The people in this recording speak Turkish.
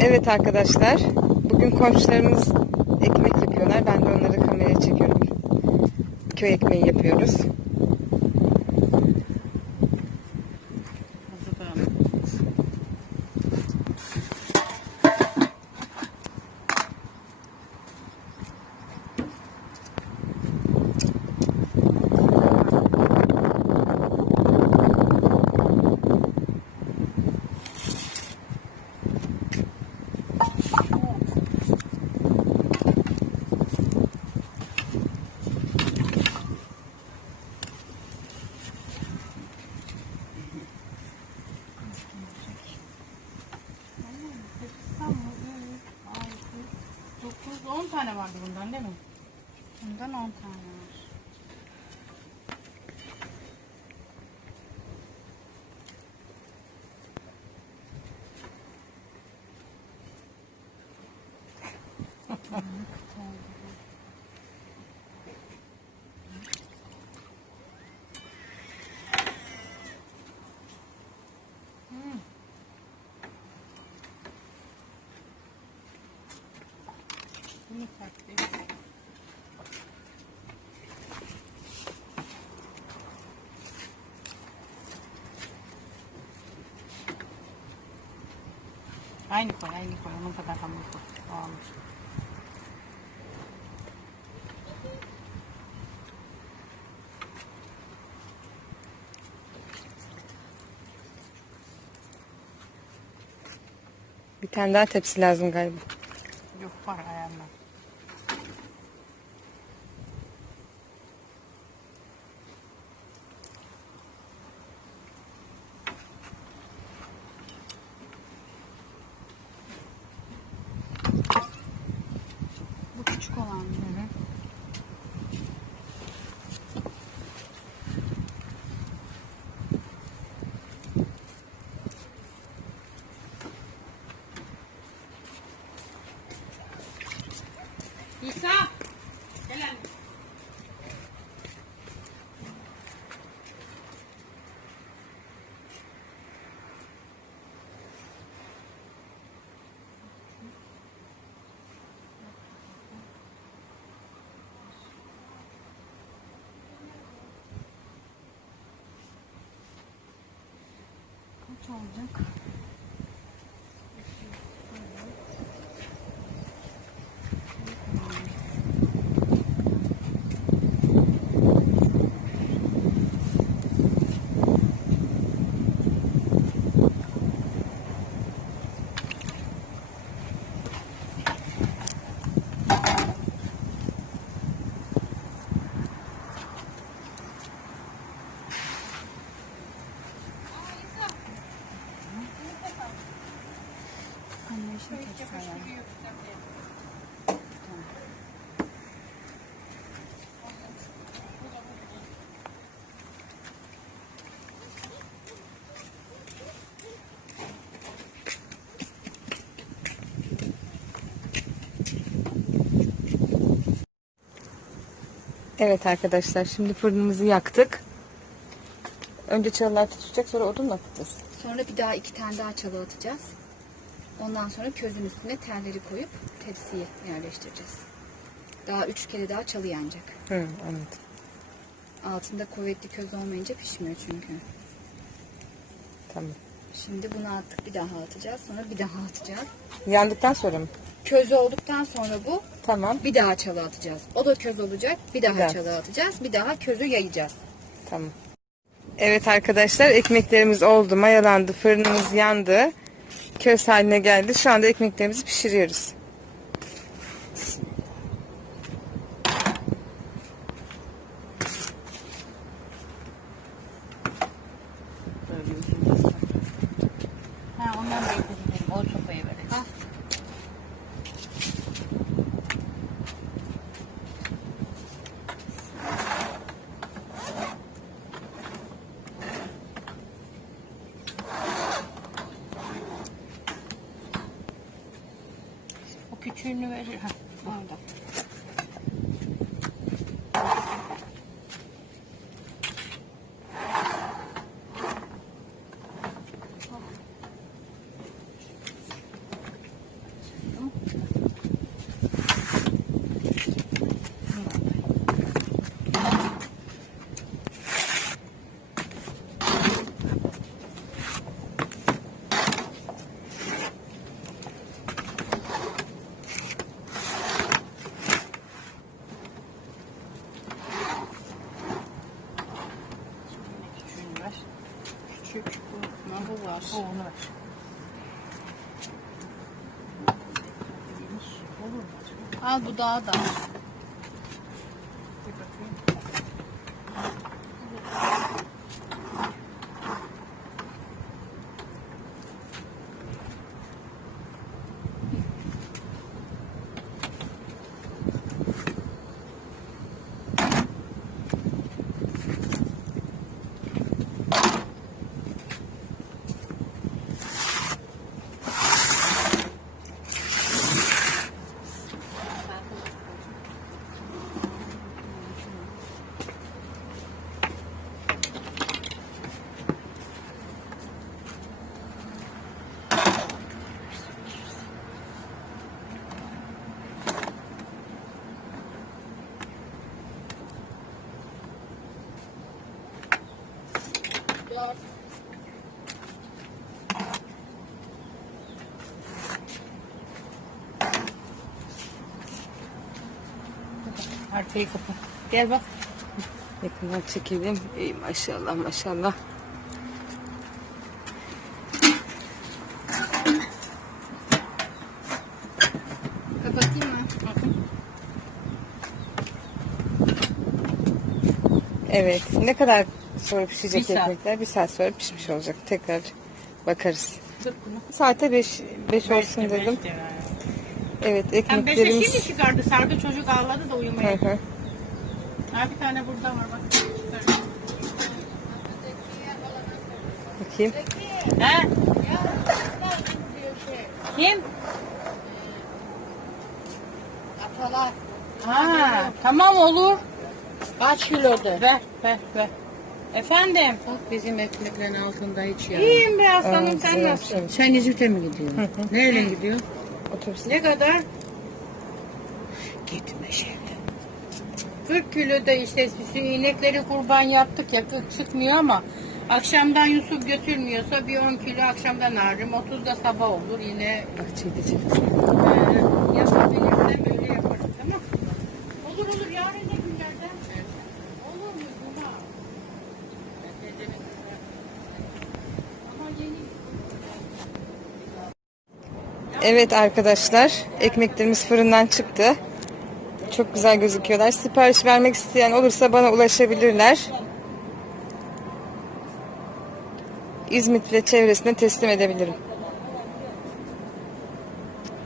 Evet arkadaşlar, bugün komşularımız ekmek yapıyorlar. Ben de onları kameraya çekiyorum. Köy ekmeği yapıyoruz. Dokuz, on tane vardı bundan değil mi? Bundan on tane var. Bunu taktık. Aynı koy, aynı koy. Onun kadar hamur koy. O almış. Bir tane daha tepsi lazım galiba. Var ayarla. Bu küçük olan mı? Kaç olacak? Evet arkadaşlar, şimdi fırınımızı yaktık. Önce çalılar tutacak, sonra odun mu atacağız? Sonra bir daha iki tane daha çalı atacağız. Ondan sonra közün üstüne telleri koyup tepsiye yerleştireceğiz. Daha üç kere daha çalı yanacak. Hı, anladım. Altında kuvvetli köz olmayınca pişmiyor çünkü. Tamam. Şimdi bunu attık bir daha atacağız. Sonra bir daha atacağız. Yandıktan sonra mı? Köz olduktan sonra bu Tamam, bir daha çalı atacağız. O da köz olacak. Bir daha Bir daha. çalı atacağız. Bir daha közü yayacağız. tamam. Evet arkadaşlar, ekmeklerimiz oldu, mayalandı, fırınımız yandı. Köz haline geldi. Şu anda ekmeklerimizi pişiriyoruz. Ha ondan bekledim. 吃那个是哈，放的。küçük mango var. O onu ver. Al bu daha da. Arkayı kapa. Gel bak. Yakından çekelim. Ey maşallah maşallah. Kapatayım mı? Evet. Ne kadar sonra pişecek Bir saat. ekmekler? Bir saat sonra pişmiş olacak. Tekrar bakarız. Tut bunu. Saate 5 5 olsun dedim. yani. Evet Hem beşe ekmeklerimiz. şimdi çıkardı. Sardı çocuk ağladı da Hı uyumaya. hı. Ha bir tane burada var bak. Çıkar. Bakayım. He? Kim? Atalar. Ha, tamam olur. Kaç kiloda? Ver, ver, ver. Efendim? Bak bizim ekmeklerin altında hiç ya. İyiyim be aslanım, Aa, sen nasılsın? olmuş. Sen İzmit'e mi gidiyorsun? Neyle gidiyorsun? Otobüs. Ne kadar? Gitme şeyde. 40 kilo da işte şu inekleri kurban yaptık ya, 40 çıkmıyor ama akşamdan Yusuf götürmüyorsa bir 10 kilo akşamdan ağrım, 30 da sabah olur yine Bahçeye geçelim. e, yapabilirsem böyle yaparım tamam Olur olur yarın ne günlerden? Olur mu Cuma? Ama yeni Evet arkadaşlar ekmeklerimiz fırından çıktı. Çok güzel gözüküyorlar. Sipariş vermek isteyen olursa bana ulaşabilirler. İzmit ve çevresine teslim edebilirim.